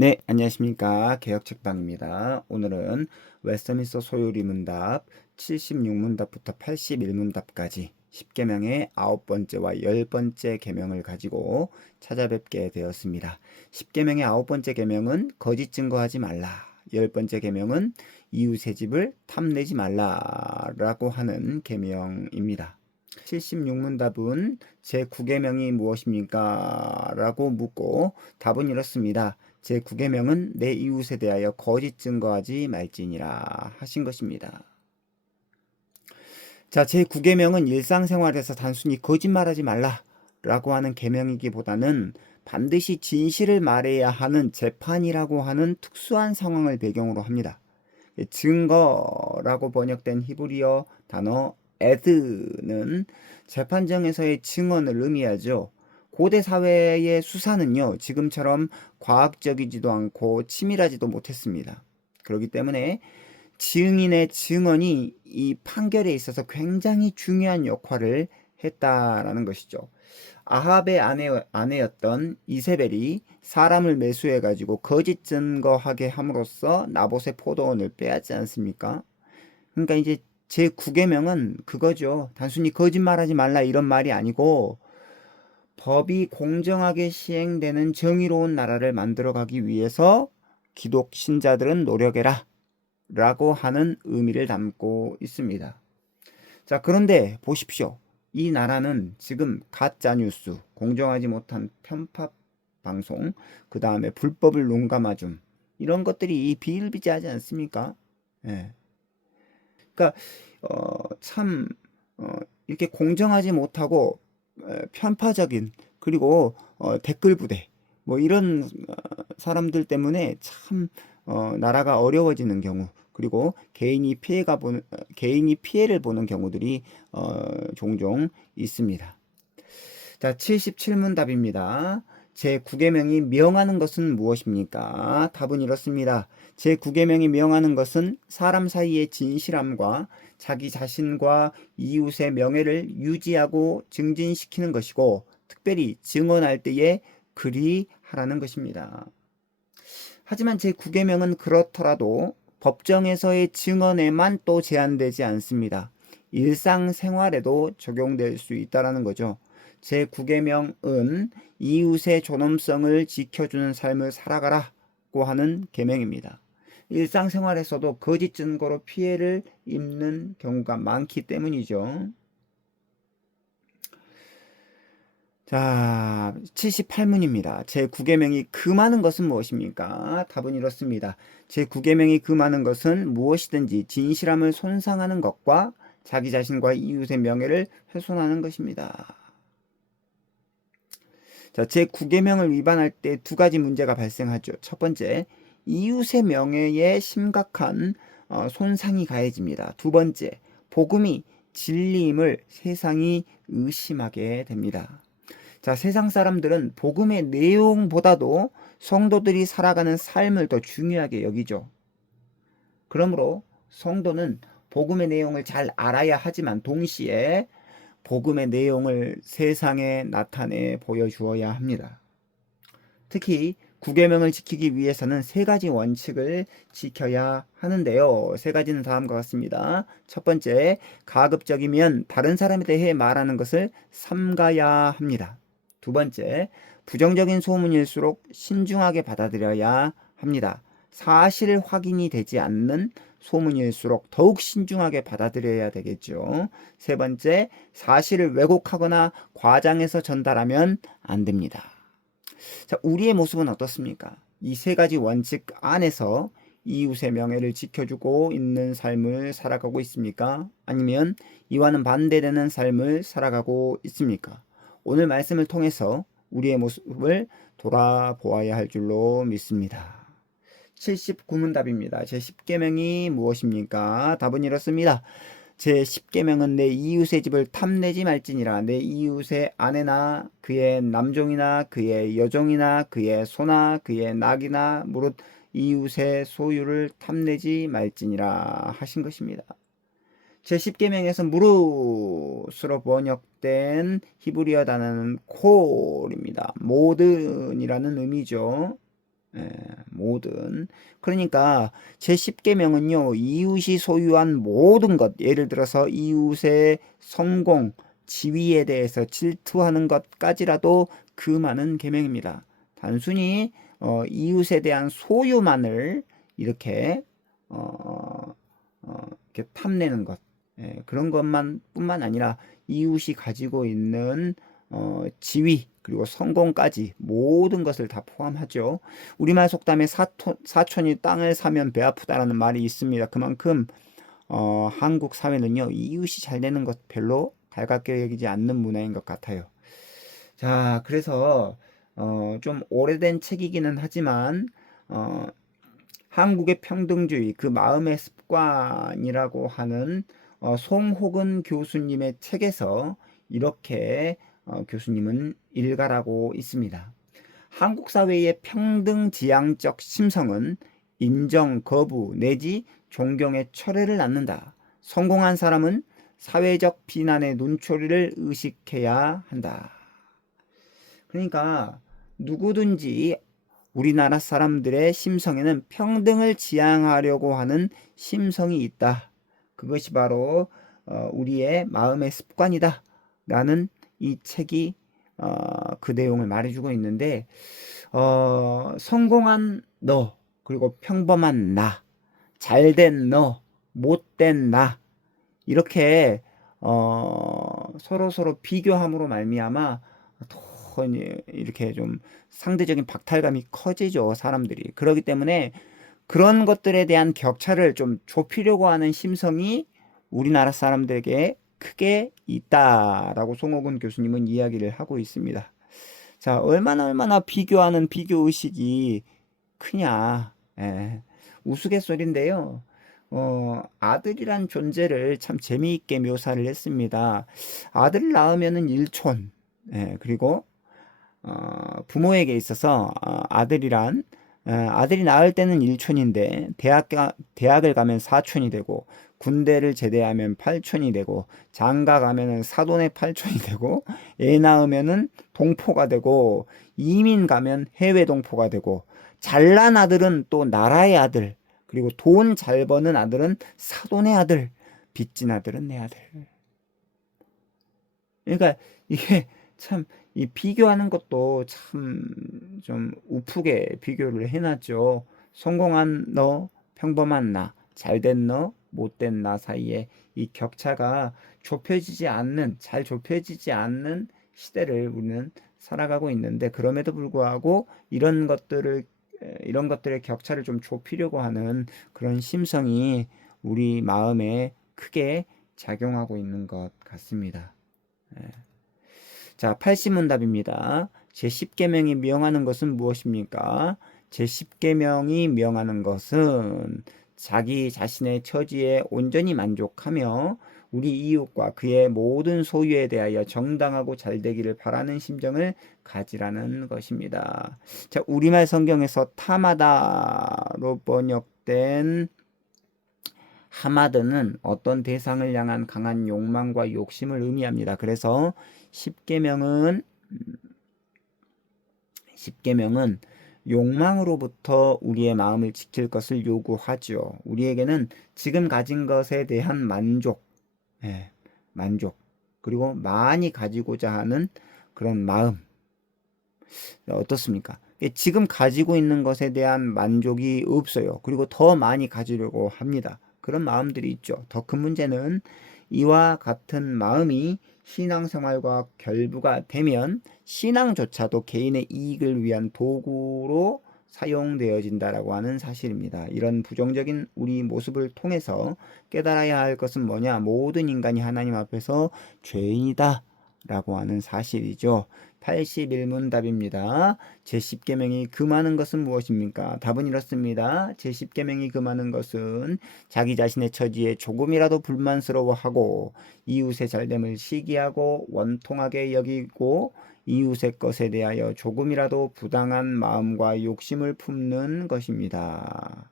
네, 안녕하십니까. 개혁책방입니다. 오늘은 웨스트민스터 소요리 문답 76문답부터 81문답까지 10계명의 9번째와 10번째 계명을 가지고 찾아뵙게 되었습니다. 10계명의 9번째 계명은 거짓 증거하지 말라. 10번째 계명은 이웃의 집을 탐내지 말라라고 하는 계명입니다. 76문답은 제9계명이 무엇입니까? 라고 묻고 답은 이렇습니다. 제9계명은 내 이웃에 대하여 거짓 증거하지 말지니라 하신 것입니다. 자, 제9계명은 일상생활에서 단순히 거짓말하지 말라 라고 하는 계명이기보다는 반드시 진실을 말해야 하는 재판이라고 하는 특수한 상황을 배경으로 합니다. 증거라고 번역된 히브리어 단어 에드는 재판정에서의 증언을 의미하죠. 고대 사회의 수사는요, 지금처럼 과학적이지도 않고 치밀하지도 못했습니다. 그렇기 때문에 증인의 증언이 이 판결에 있어서 굉장히 중요한 역할을 했다라는 것이죠. 아합의 아내였던 이세벨이 사람을 매수해가지고 거짓 증거하게 함으로써 나봇의 포도원을 빼앗지 않습니까? 그러니까 이제 제9계명은 그거죠. 단순히 거짓말하지 말라 이런 말이 아니고 법이 공정하게 시행되는 정의로운 나라를 만들어가기 위해서 기독 신자들은 노력해라 라고 하는 의미를 담고 있습니다. 자, 그런데 보십시오. 이 나라는 지금 가짜뉴스, 공정하지 못한 편파 방송, 그 다음에 불법을 농감아줌 이런 것들이 비일비재하지 않습니까? 예. 그러니까 참 이렇게 공정하지 못하고 편파적인 그리고 댓글 부대 뭐 이런 사람들 때문에 참 나라가 어려워지는 경우 그리고 개인이 피해를 보는 경우들이 종종 있습니다. 자, 77문답입니다. 제9계명이 명하는 것은 무엇입니까? 답은 이렇습니다. 제9계명이 명하는 것은 사람 사이의 진실함과 자기 자신과 이웃의 명예를 유지하고 증진시키는 것이고 특별히 증언할 때에 그리 하라는 것입니다. 하지만 제9계명은 그렇더라도 법정에서의 증언에만 또 제한되지 않습니다. 일상생활에도 적용될 수 있다는 거죠. 제9계명은 이웃의 존엄성을 지켜주는 삶을 살아가라고 하는 계명입니다. 일상생활에서도 거짓 증거로 피해를 입는 경우가 많기 때문이죠. 자, 78문입니다. 제9계명이 금하는 것은 무엇입니까? 답은 이렇습니다. 제9계명이 금하는 것은 무엇이든지 진실함을 손상하는 것과 자기 자신과 이웃의 명예를 훼손하는 것입니다. 자, 제9계명을 위반할 때 두 가지 문제가 발생하죠. 첫 번째, 이웃의 명예에 심각한 손상이 가해집니다. 두 번째, 복음이 진리임을 세상이 의심하게 됩니다. 자, 세상 사람들은 복음의 내용보다도 성도들이 살아가는 삶을 더 중요하게 여기죠. 그러므로 성도는 복음의 내용을 잘 알아야 하지만 동시에 복음의 내용을 세상에 나타내 보여주어야 합니다. 특히 9계명을 지키기 위해서는 세 가지 원칙을 지켜야 하는데요. 세 가지는 다음과 같습니다. 첫 번째, 가급적이면 다른 사람에 대해 말하는 것을 삼가야 합니다. 두 번째, 부정적인 소문일수록 신중하게 받아들여야 합니다. 사실 확인이 되지 않는 소문일수록 더욱 신중하게 받아들여야 되겠죠. 세 번째, 사실을 왜곡하거나 과장해서 전달하면 안 됩니다. 자, 우리의 모습은 어떻습니까? 이 세 가지 원칙 안에서 이웃의 명예를 지켜주고 있는 삶을 살아가고 있습니까? 아니면 이와는 반대되는 삶을 살아가고 있습니까? 오늘 말씀을 통해서 우리의 모습을 돌아보아야 할 줄로 믿습니다. 79문답입니다. 제10계명이 무엇입니까? 답은 이렇습니다. 제10계명은 내 이웃의 집을 탐내지 말지니라. 내 이웃의 아내나 그의 남종이나 그의 여종이나 그의 소나 그의 낙이나 무릇 이웃의 소유를 탐내지 말지니라 하신 것입니다. 제10계명에서 무릇으로 번역된 히브리어 단어는 콜입니다. 모든이라는 의미죠. 모든. 그러니까 제10계명은요, 이웃이 소유한 모든 것, 예를 들어서 이웃의 성공, 지위에 대해서 질투하는 것까지라도 금하는 계명입니다. 단순히 이웃에 대한 소유만을 이렇게 이렇게 탐내는 것, 그런 것만 뿐만 아니라 이웃이 가지고 있는 지위 그리고 성공까지 모든 것을 다 포함하죠. 우리말 속담에 사촌이 땅을 사면 배 아프다라는 말이 있습니다. 그만큼 한국 사회는요, 이웃이 잘 되는 것 별로 달갑게 여기지 않는 문화인 것 같아요. 자, 그래서 좀 오래된 책이기는 하지만 한국의 평등주의, 그 마음의 습관이라고 하는 송호근 교수님의 책에서 이렇게 교수님은 일갈하고 있습니다. 한국 사회의 평등지향적 심성은 인정, 거부 내지 존경의 철회를 낳는다. 성공한 사람은 사회적 비난의 눈초리를 의식해야 한다. 그러니까 누구든지 우리나라 사람들의 심성에는 평등을 지향하려고 하는 심성이 있다. 그것이 바로 우리의 마음의 습관이다. 라는 이 책이 그 내용을 말해주고 있는데 성공한 너, 그리고 평범한 나, 잘된 너, 못된 나, 이렇게 서로 비교함으로 말미암아 더 이렇게 좀 상대적인 박탈감이 커지죠, 사람들이. 그렇기 때문에 그런 것들에 대한 격차를 좀 좁히려고 하는 심성이 우리나라 사람들에게 크게 있다라고 송호근 교수님은 이야기를 하고 있습니다. 자, 얼마나 비교하는 비교의식이 크냐. 우스갯소리인데요. 아들이란 존재를 참 재미있게 묘사를 했습니다. 아들을 낳으면은 일촌, 그리고 부모에게 있어서 아들이 낳을 때는 일촌인데 대학을 가면 사촌이 되고, 군대를 제대하면 팔촌이 되고, 장가 가면은 사돈의 팔촌이 되고, 애 낳으면은 동포가 되고, 이민 가면 해외 동포가 되고, 잘난 아들은 또 나라의 아들, 그리고 돈 잘 버는 아들은 사돈의 아들, 빚진 아들은 내 아들. 그러니까 이게 참 이 비교하는 것도 참 좀 우프게 비교를 해놨죠. 성공한 너, 평범한 나, 잘된 너, 못된 나 사이에 이 격차가 잘 좁혀지지 않는 시대를 우리는 살아가고 있는데, 그럼에도 불구하고 이런 것들의 격차를 좀 좁히려고 하는 그런 심성이 우리 마음에 크게 작용하고 있는 것 같습니다. 자, 80문답입니다. 제10계명이 명하는 것은 무엇입니까? 제10계명이 명하는 것은 자기 자신의 처지에 온전히 만족하며 우리 이웃과 그의 모든 소유에 대하여 정당하고 잘되기를 바라는 심정을 가지라는 것입니다. 자, 우리말 성경에서 타마다로 번역된 하마드는 어떤 대상을 향한 강한 욕망과 욕심을 의미합니다. 그래서 10계명은 욕망으로부터 우리의 마음을 지킬 것을 요구하죠. 우리에게는 지금 가진 것에 대한 만족, 그리고 많이 가지고자 하는 그런 마음. 어떻습니까? 지금 가지고 있는 것에 대한 만족이 없어요. 그리고 더 많이 가지려고 합니다. 그런 마음들이 있죠. 더 큰 문제는 이와 같은 마음이 신앙생활과 결부가 되면 신앙조차도 개인의 이익을 위한 도구로 사용되어진다라고 하는 사실입니다. 이런 부정적인 우리 모습을 통해서 깨달아야 할 것은 뭐냐? 모든 인간이 하나님 앞에서 죄인이다 라고 하는 사실이죠. 81문답입니다. 제10계명이 금하는 것은 무엇입니까? 답은 이렇습니다. 제10계명이 금하는 것은 자기 자신의 처지에 조금이라도 불만스러워하고 이웃의 잘됨을 시기하고 원통하게 여기고 이웃의 것에 대하여 조금이라도 부당한 마음과 욕심을 품는 것입니다.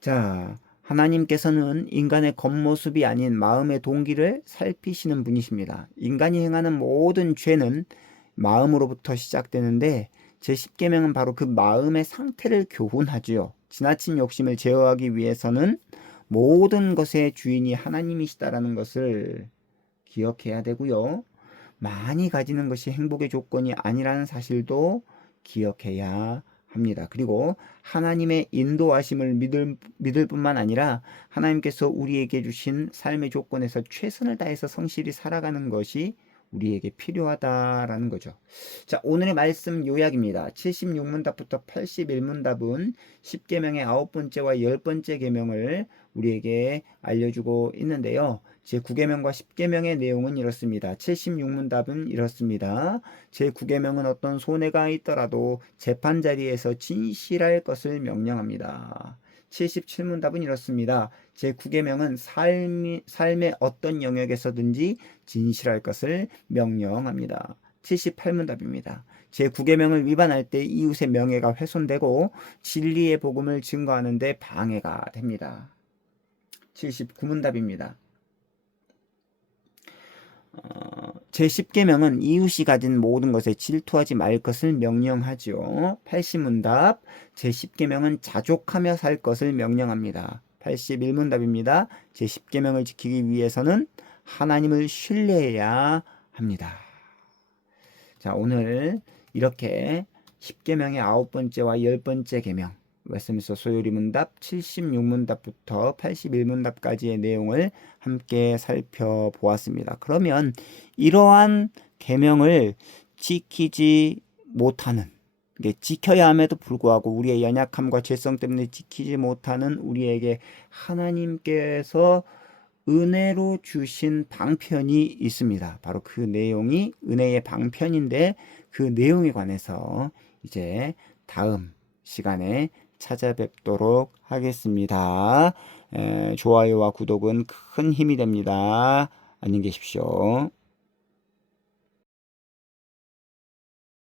자, 하나님께서는 인간의 겉모습이 아닌 마음의 동기를 살피시는 분이십니다. 인간이 행하는 모든 죄는 마음으로부터 시작되는데 제10계명은 바로 그 마음의 상태를 교훈하지요. 지나친 욕심을 제어하기 위해서는 모든 것의 주인이 하나님이시다라는 것을 기억해야 되고요. 많이 가지는 것이 행복의 조건이 아니라는 사실도 기억해야 합니다. 그리고 하나님의 인도하심을 믿을 뿐만 아니라 하나님께서 우리에게 주신 삶의 조건에서 최선을 다해서 성실히 살아가는 것이 우리에게 필요하다라는 거죠. 자, 오늘의 말씀 요약입니다. 76문답부터 81문답은 10계명의 9번째와 10번째 계명을 우리에게 알려주고 있는데요. 제9계명과 10계명의 내용은 이렇습니다. 76문답은 이렇습니다. 제9계명은 어떤 손해가 있더라도 재판 자리에서 진실할 것을 명령합니다. 77문답은 이렇습니다. 제9계명은 삶의 어떤 영역에서든지 진실할 것을 명령합니다. 78문답입니다. 제9계명을 위반할 때 이웃의 명예가 훼손되고 진리의 복음을 증거하는 데 방해가 됩니다. 79문답입니다. 제10계명은 이웃이 가진 모든 것에 질투하지 말 것을 명령하죠. 80문답 제10계명은 자족하며 살 것을 명령합니다. 81문답입니다. 제10계명을 지키기 위해서는 하나님을 신뢰해야 합니다. 자, 오늘 이렇게 10계명의 9번째와 10번째 계명 웨스트민스터 소요리 문답 76문답부터 81문답까지의 내용을 함께 살펴보았습니다. 그러면 이러한 계명을 지키지 못하는, 지켜야 함에도 불구하고 우리의 연약함과 죄성 때문에 지키지 못하는 우리에게 하나님께서 은혜로 주신 방편이 있습니다. 바로 그 내용이 은혜의 방편인데 그 내용에 관해서 이제 다음 시간에 찾아뵙도록 하겠습니다. 좋아요와 구독은 큰 힘이 됩니다. 안녕히 계십시오.